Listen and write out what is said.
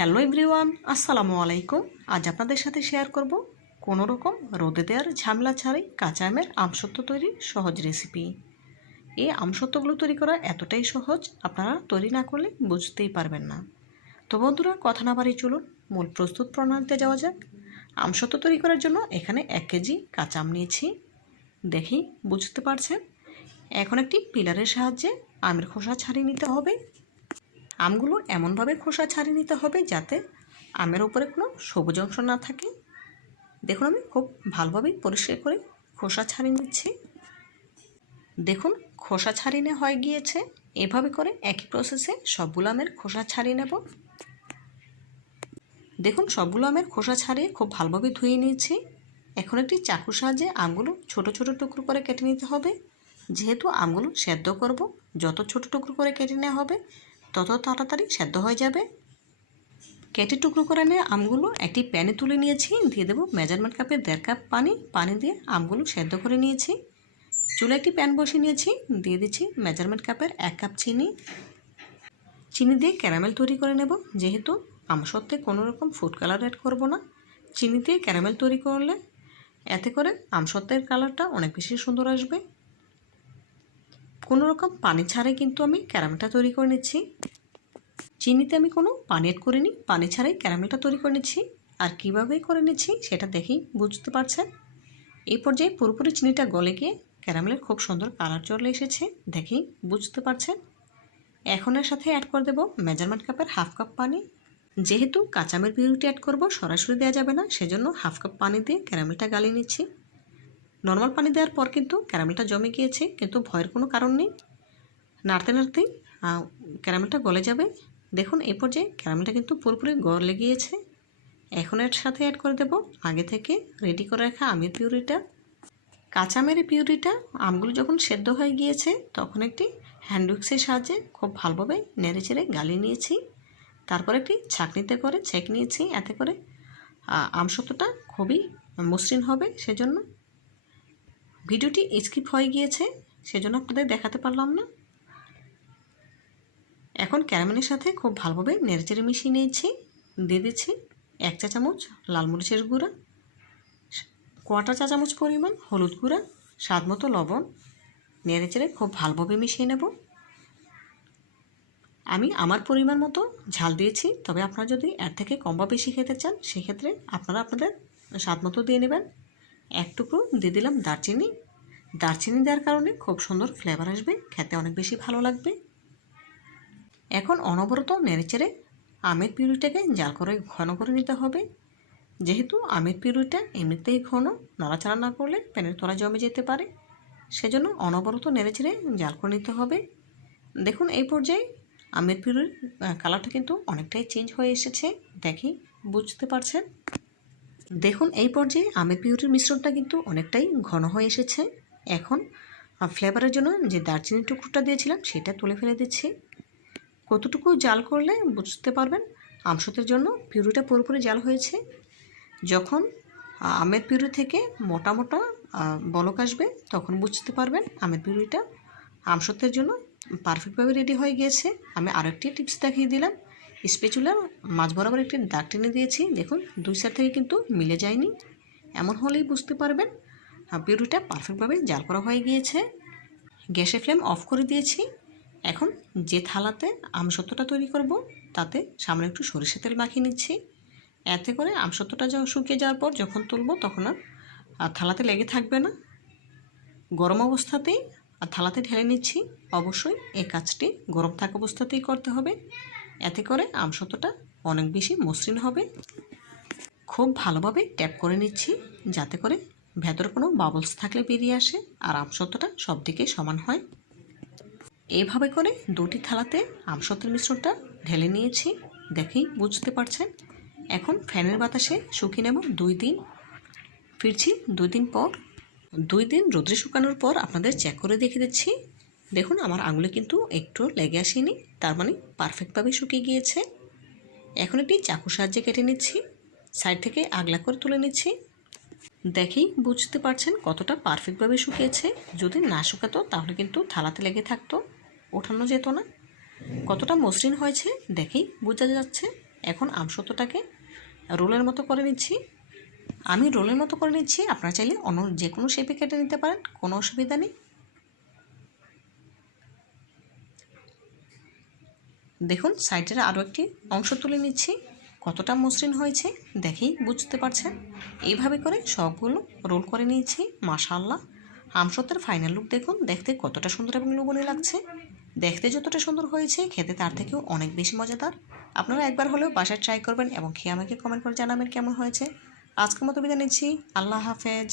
Hello everyone, আসসালামু আলাইকুম। আজ আপনাদের সাথে শেয়ার করব কোনো রকম রোদে দেওয়ার ঝামেলা ছাড়াই কাঁচা আমের আমসত্ত্ব তৈরির সহজ রেসিপি। এই আমসত্ত্বগুলো তৈরি করা এতটাই সহজ, আপনারা তৈরি না করলে বুঝতেই পারবেন না। তো বন্ধুরা, কথা না বাড়িয়ে চলুন মূল প্রস্তুত প্রণালীতে যাওয়া যাক। আমসত্ত্ব তৈরি করার জন্য এখানে 1 কেজি কাঁচা আম নিয়েছি। দেখি বুঝতে পারছেন। এখন একটি পিলারের সাহায্যে আমের খোসা ছাড়িয়ে নিতে হবে। আমগুলো এমনভাবে খোসা ছাড়িয়ে নিতে হবে যাতে আমের উপরে কোনো সবুজ অংশ না থাকে। দেখুন, আমি খুব ভালোভাবেই পরিষ্কার করে খোসা ছাড়িয়ে নিচ্ছি। দেখুন, খোসা ছাড়িয়ে নেওয়া হয়ে গিয়েছে। এভাবে করে একই প্রসেসে সবগুলো আমের খোসা ছাড়িয়ে নেব। দেখুন, সবগুলো আমের খোসা ছাড়িয়ে খুব ভালোভাবে ধুয়ে নিয়েছি। এখন একটি চাকুর সাহায্যে আমগুলো ছোট ছোট টুকরো করে কেটে নিতে হবে। যেহেতু আমগুলো সেদ্ধ করব, যত ছোট টুকরো করে কেটে নেওয়া হবে তত তাড়াতাড়ি সেদ্ধ হয়ে যাবে। কেটে টুকরো করে নিয়ে আমগুলো একটি প্যানে তুলে নিয়েছি। দিয়ে দেবো মেজারমেন্ট কাপে 1.5 কাপ পানি দিয়ে আমগুলো সেদ্ধ করে নিয়েছি। চুলে একটি প্যান বসিয়ে নিয়েছি। দিয়ে দিচ্ছি মেজারমেন্ট কাপের 1 কাপ চিনি দিয়ে ক্যারামেল তৈরি করে নেব। যেহেতু আমসত্ত্বে কোনো রকম ফুড কালার অ্যাড করব না, চিনি দিয়ে ক্যারামেল তৈরি করলে এতে করে আমসত্ত্বের কালারটা অনেক বেশি সুন্দর আসবে। কোনো রকম পানি ছাড়াই কিন্তু আমি ক্যারামেলটা তৈরি করে নিচ্ছি। চিনিতে আমি কোনো পানি অ্যাড করিনি, পানি ছাড়াই ক্যারামেলটা তৈরি করে নিচ্ছি। আর কীভাবে করে নিচ্ছি সেটা দেখেই বুঝতে পারছেন। এই পর্যায়ে পুরোপুরি চিনিটা গলে গিয়ে ক্যারামেলের খুব সুন্দর কালার চলে এসেছে, দেখেই বুঝতে পারছেন। এখন এর সাথে অ্যাড করে দেবো মেজারমেন্ট কাপের 1/2 কাপ পানি। যেহেতু কাঁচা আমের পিউরিটি অ্যাড করবো, সরাসরি দেওয়া যাবে না, সেজন্য 1/2 কাপ পানি দিয়ে ক্যারামেলটা গালিয়ে নিচ্ছি। নর্মাল পানি দেওয়ার পর কিন্তু ক্যারামেলটা জমে গিয়েছে, কিন্তু ভয়ের কোনো কারণ নেই। নাড়তে নাড়তেই ক্যারামেলটা গলে যাবে। দেখুন, এই পর্যায়ে ক্যারামেলটা কিন্তু পুরোপুরি গলে গিয়েছে। এখন এর সাথে অ্যাড করে দেব আগে থেকে রেডি করে রাখা আমের পিউরিটা। কাঁচা আমের পিউরিটা আমগুলো যখন সেদ্ধ হয়ে গিয়েছে তখন একটি হ্যান্ড উইক্সের সাহায্যে খুব ভালোভাবে নেড়ে চেড়ে গালিয়ে নিয়েছি। তারপর একটি ছাঁকনিতে করে ছেঁকে নিয়েছি। এতে করে আমসত্ত্বটা খুবই মসৃণ হবে। সেজন্য ভিডিওটি স্কিপ হয়ে গিয়েছে, সেজন্য আপনাদের দেখাতে পারলাম না। এখন ক্যারামেলের সাথে খুব ভালোভাবে নেড়েচেড়ে মিশিয়ে নিয়েছি। দিয়ে দিচ্ছি 1 চা চামচ লাল মরিচের গুঁড়া, 1/4 চা চামচ পরিমাণ হলুদ গুঁড়া, স্বাদ মতো লবণ। নেড়েচেড়ে খুব ভালোভাবে মিশিয়ে নেব। আমি আমার পরিমাণ মতো ঝাল দিয়েছি, তবে আপনারা যদি এর থেকে কম বা বেশি খেতে চান সেক্ষেত্রে আপনারা আপনাদের স্বাদ মতো দিয়ে নেবেন। 1 টুকরো দিয়ে দিলাম দারচিনি। দারচিনি দেওয়ার কারণে খুব সুন্দর ফ্লেভার আসবে, খেতে অনেক বেশি ভালো লাগবে। এখন অনবরত নেড়েচেড়ে আমের পিউরিটাকে জাল করে ঘন করে নিতে হবে। যেহেতু আমের পিউরিটা এমনিতেই ঘন, নড়াচড়া না করলে প্যানের তলায় জমে যেতে পারে, সেজন্য অনবরত নেড়েচেড়ে জাল করে নিতে হবে। দেখুন, এই পর্যায়ে আমের পিউরির কালারটা কিন্তু অনেকটাই চেঞ্জ হয়ে এসেছে, দেখি বুঝতে পারছেন। দেখুন, এই পর্যায়ে আমের পিউরির মিশ্রণটা কিন্তু অনেকটাই ঘন হয়ে এসেছে। এখন ফ্লেভারের জন্য যে দারচিনির টুকরোটা দিয়েছিলাম সেটা তুলে ফেলে দিচ্ছি। কতটুকু জাল করলে বুঝতে পারবেন আমসত্ত্বের জন্য পিউরিটা পুরোপুরি জাল হয়েছে। যখন আমের পিউরি থেকে মোটা মোটা বলক আসবে তখন বুঝতে পারবেন আমের পিউরিটা আমসত্ত্বের জন্য পারফেক্টভাবে রেডি হয়ে গিয়েছে। আমি আরও একটি টিপস দেখিয়ে দিলাম। স্প্যাচুলার মাঝ বরাবর একটি দাগ টেনে দিয়েছি। দেখুন, 2 সাইড থেকে কিন্তু মিলে যায়নি। এমন হলেই বুঝতে পারবেন পিউরিটা পারফেক্টভাবে জাল করা হয়ে গিয়েছে। গ্যাসের ফ্লেম অফ করে দিয়েছি। এখন যে থালাতে আমসত্ত্বটা তৈরি করব তাতে সামনে একটু সরিষা তেল মাখিয়ে নিচ্ছি। এতে করে আমসত্ত্বটা শুকিয়ে যাওয়ার পর যখন তুলব তখন আর থালাতে লেগে থাকবে না। গরম অবস্থাতেই থালাতে ঢেলে নিচ্ছি। অবশ্যই এই কাজটি গরম থাকা অবস্থাতেই করতে হবে, এতে করে আমসত্ত্বটা অনেক বেশি মসৃণ হবে। খুব ভালোভাবে ট্যাপ করে নিচ্ছি যাতে করে ভেতরে কোনো বাবলস থাকলে বেরিয়ে আসে আর আমসত্ত্বটা সব দিকে সমান হয়। এইভাবে করে 2টি থালাতে আমসত্ত্বের মিশ্রণটা ঢেলে নিয়েছি, দেখেই বুঝতে পারছেন। এখন ফ্যানের বাতাসে শুকিয়ে নেব 2 দিন। ফিরছি 2 দিন পর। 2 দিন রোদ্রে শুকানোর পর আপনাদের চেক করে দেখে দিচ্ছি। দেখুন, আমার আঙুলে কিন্তু একটু লেগে আসেনি, তার মানে পারফেক্টভাবে শুকিয়ে গিয়েছে। এখন একটি চাকুর সাহায্যে কেটে নিচ্ছি, সাইড থেকে আগলা করে তুলে নিচ্ছি। দেখেই বুঝতে পারছেন কতটা পারফেক্টভাবে শুকিয়েছে। যদি না শুকাতো তাহলে কিন্তু থালাতে লেগে থাকতো, ওঠানো যেত না। কতটা মসৃণ হয়েছে দেখেই বোঝা যাচ্ছে। এখন আমসত্ত্বটাকে রোলের মতো করে নিচ্ছি। আমি রোলের মতো করে নিচ্ছি, আপনারা চাইলে অন্য যে কোনো শেপে কেটে নিতে পারেন, কোনো অসুবিধা নেই। দেখুন সাইডের আরও একটি অংশ তুলে নিচ্ছি, কতটা মসৃণ হয়েছে দেখেই বুঝতে পারছেন। এইভাবে করে সবগুলো রোল করে নিয়েছি। মাশাআল্লাহ, আমসত্ত্বের ফাইনাল লুক দেখুন, দেখতে কতটা সুন্দর এবং লোভনীয় লাগছে। দেখতে যতটা সুন্দর হয়েছে খেতে তার থেকেও অনেক বেশি মজাদার। আপনারা একবার হলেও বাসায় ট্রাই করবেন এবং খেয়ে আমাকে কমেন্ট করে জানাবেন কেমন হয়েছে। আজকের মতো বিদায় নিচ্ছি, আল্লাহ হাফেজ।